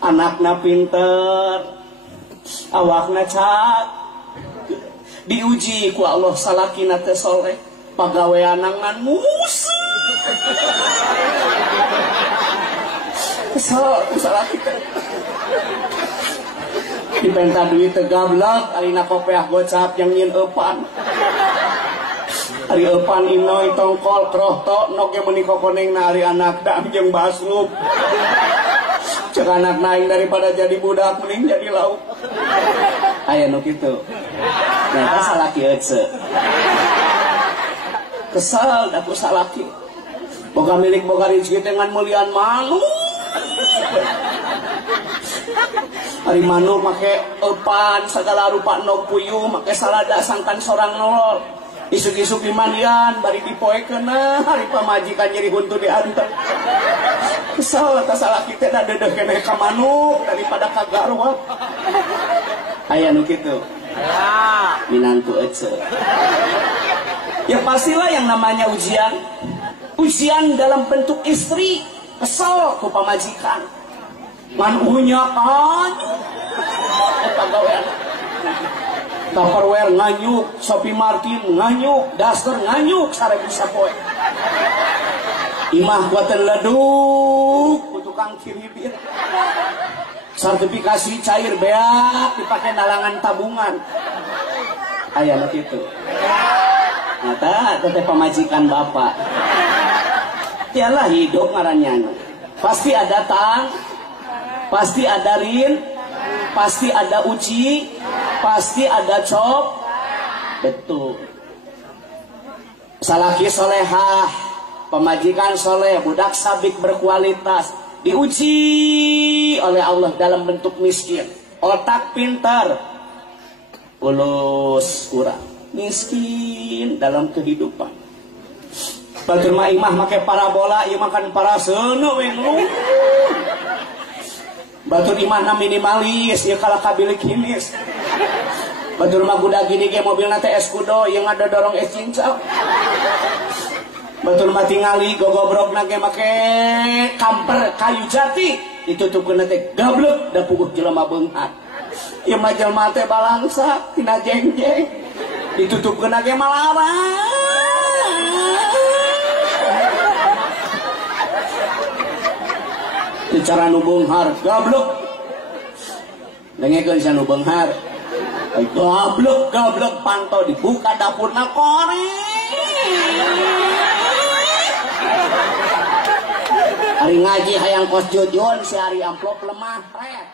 Anakna pinter, awakna cak, diuji ku Allah salakina teh soleh, pagaweana ngan musuh. Kesal salaki teh. Dipenta duit teh gablak, arina kopeah gocap yang nyin eupan. Ari eupan inoy tongkol krohto nok ge meuni kokonengna ari anak dam jeung basrup. Cek anak naing daripada jadi budak mending jadi lauk. Aya nu kitu. Nah, salaki ece. Kesal da ku salaki. Boga milik boga rezeki dengan mulian manuk. Ari manuk make eupan sagala rupa nok puyuh make salada sangkan sorang nolol. Isuk-isuk di mandian bari dipoekeunna hari pamajikan nyeri huntu diantep. Kesal eta salaki teh da dedeh keneh ka manuk daripada ka garwa. Aya nu kitu. Minantu ece. Ya pastilah yang namanya ujian. Ujian dalam bentuk istri. Kesal ku pamajikan. Man unya kanyu. Eta gawean. Tupperware nganyuk, Shopee Martin nganyuk, Duster nganyuk, sareng sapoe. Imah buatan leduk, ku tukang kiribir. Sertifikasi cair beak dipakai dalangan tabungan. Aya nu kitu. Nyata teteh pamajikan bapak. Tialah hidup ngarannya. Pasti ada tang, pasti ada rin, pasti ada uci, pasti ada cop. Betul. Salaki solehah, pemajikan soleh, budak sabik berkualitas, diuji oleh Allah dalam bentuk miskin. Otak pintar, ulus kurang, miskin dalam kehidupan. Batur mah imah make parabola, ieu makan paraseuneuk we lu. Batur imahna minimalis, ieu kalah kabilik hinis. Batur mah budak gini ge mobilna teh es kudo, ieu ngadodorong es cincau. Batur mah tingali gogobrokna ge make kamper kayu jati, ditutupkeun teh gablek da puguh jelema beunghar. Ieu mah jelema teh balangsa tina jengjeng, ditutupkeun ge malaran. Cara nu beunghar gablek. Dengekeun sa nu beunghar. Gablek panto dibuka dapurna korek. Ari ngaji hayang kos jujun si ari amplop lemah ret.